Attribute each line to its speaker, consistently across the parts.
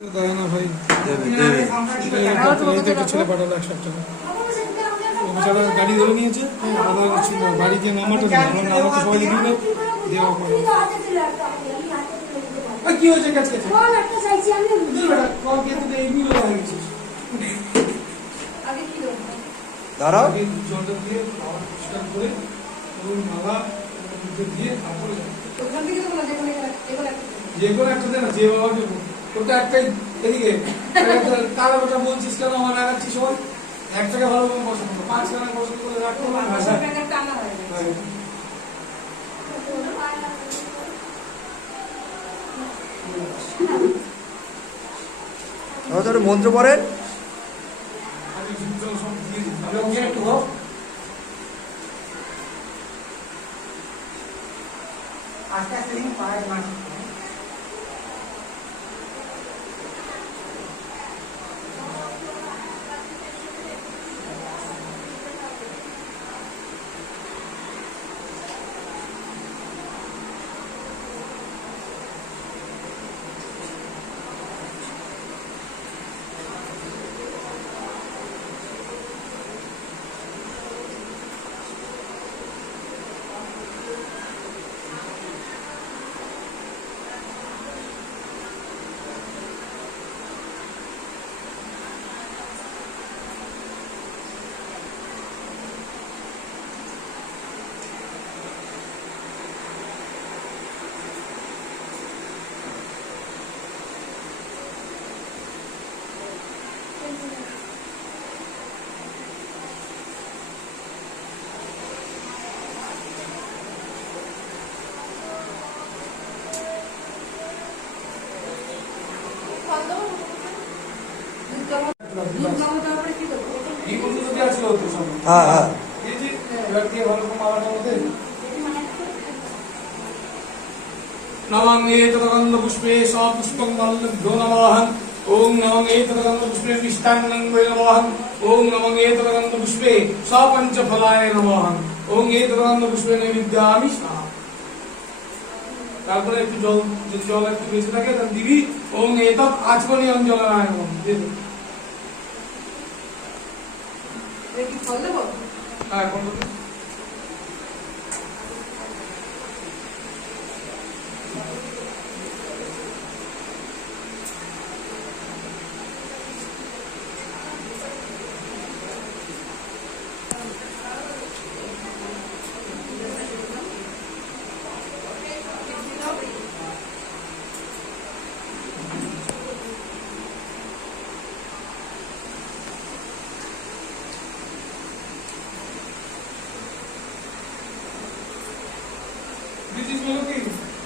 Speaker 1: দেয় না ভাই
Speaker 2: দেবে দেবে
Speaker 1: এই তো একটা ছেলে পাঠালো এক সপ্তাহ বেচারা গাড়ি ধরে নিয়েছে আবার বাড়ি গিয়ে নাম্বারটা দিল আমার নাম্বারটা সবাই দিল দেওয়া করো কি হয়েছে কাছে কাছে দূর বেটা কল কে তুই এইগুলো হয়ে গেছিস
Speaker 2: দাঁড়াও
Speaker 1: জলটা দিয়ে খাবার পরিষ্কার করে এবং মালা দিয়ে তারপরে যাবে। যে কোনো একটা যে বল। ওটা একটাই এদিকে। কালো ওটা বলছিস কেন? আমার লাগাচ্ছিস সবাই এক টাকা ভালো করে পছন্দ পাঁচ টাকা পছন্দ করে রাখতে হবে ভাষা।
Speaker 2: আমার তো একটা মন্ত্র
Speaker 1: একটু হোক।
Speaker 3: আস্তে আস্তে দিন পায়ে মাটি
Speaker 1: এই পর্যন্ত দেওয়া ছিল তো সব
Speaker 2: হ্যাঁ হ্যাঁ।
Speaker 1: পুষ্পে পুষ্পে তারপরে একটু জল জল একটু বেঁচে থাকে, তাহলে দিবি। ওম এতৎ আচমনি অঞ্জলায় নমঃ দিয়ে দেবো হ্যাঁ কোন বলো কি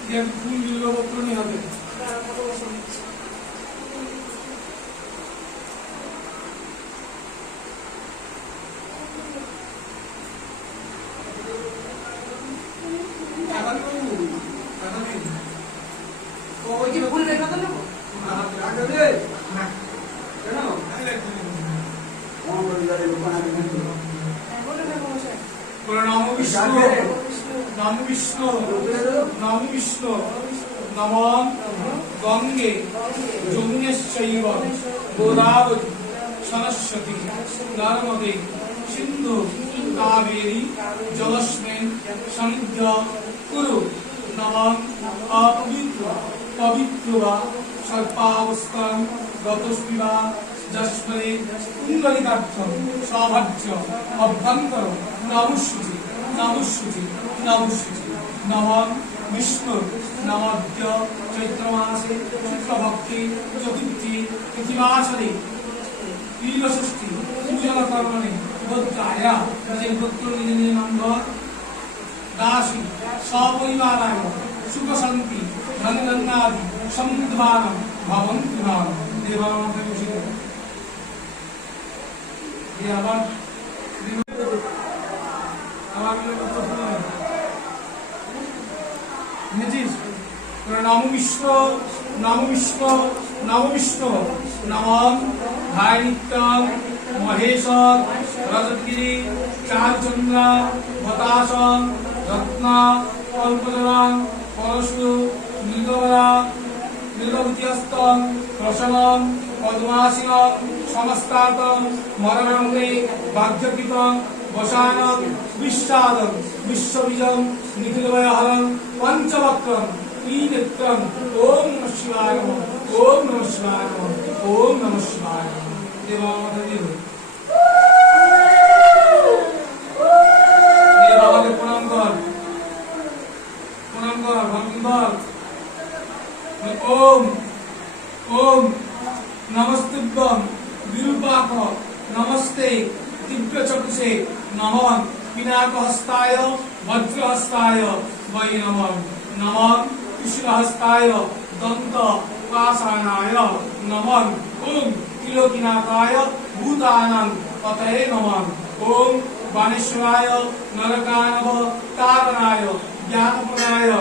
Speaker 1: যে আমি ফুল বিল্লপত্র নিয়ে হবে। কেন? বলো বিষ্ণু নম বিষ্ণু নম বিষ্ণু নম গঙ্গে যমুনেশ্বৈব গোদাবরী, সরস্বতী, নর্মদে, সিন্ধু, কাবেরী, জলস্মিন সন্ধ্য কুরু নম অপবিত্র, পবিত্র বা সর্পাবস্থান গতস্মিবা যস্মরে কুণ্ডলিকার্থম সৌভাগ্য, অভ্যন্তর নমস্যুচি নমস্যুচি নমস্যুচি নমঃ বিষ্ণু নমদ্য চৈত্র মাসে শুক্লভক্তি, চতুর্থী তিথিবাসরে ত্রিষষ্ঠী পূজন কর্মণে গোত্রায়া নিজের গোত্র নম্বর দাসী, সপরিবারায় সুখ শান্তি ধন গঙ্গাদি সমুদ্বান ভবন্তি ভাব দেবার মাথায় বসে দেবে। দিয়ে আবার বুঝেছিস নম বিষ্ণু নম বিষ্ণু নম বিষ্ণু নম ধায় নিত্যম মহেশ রজতগিরি চারচন্দ্র হতাশন রত্ন কল্পজরং পরশু মৃগরা নীলভূতিহস্তং প্রশমং পদ্মাসীনং সমস্তাতং মরণাঙ্গে বাহ্যকৃতং বসানং বিশ্বদং বিশ্ববীজং নিখিলভয়হরং পঞ্চবক্রম ত্রিনেত্রম ওম নমঃ শিবায় ওম নমঃ শিবায় ওম নমঃ শিবায় দেবা দিয়ে দিয়ে বাবাকে প্রণাম কর প্রণাম কর নমস্তে দিব্য চক্ষুষে নমঃ পিনাক হস্তায় বজ্র হস্তায় বৈ নমঃ নমঃ কৃষ্ণ হস্তায় দন্ত পাষাণায় নমঃ ওম তিলোকিনাকায় ভূতানাং পতয়ে নমঃ ওম বাণেশ্বরায় নরকানব তারণায় জ্ঞানপুরায়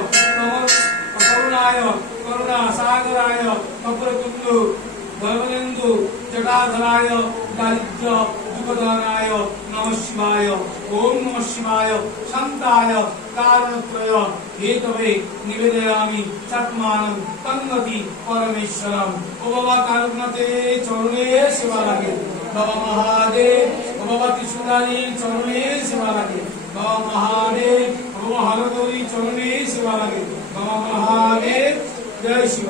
Speaker 1: করুণায় করুণা সাগরায় কপুরকুন্দু গগনেন্দু জটাধরায় দারিদ্র সম্পদানায় নম শিবায় ওম নম শিবায় শান্তায় কারণত্রয় হেতবে নিবেদয়ামি চাত্মানম তন্নতি পরমেশ্বরম ও বাবা কারকনাথে চরণে সেবা লাগে বাবা মহাদেব ও বাবা ত্রিশুরানীর চরণে সেবা লাগে বাবা মহাদেব ও বাবা হরদৌরী চরণে সেবা লাগে বাবা মহাদেব জয় শিব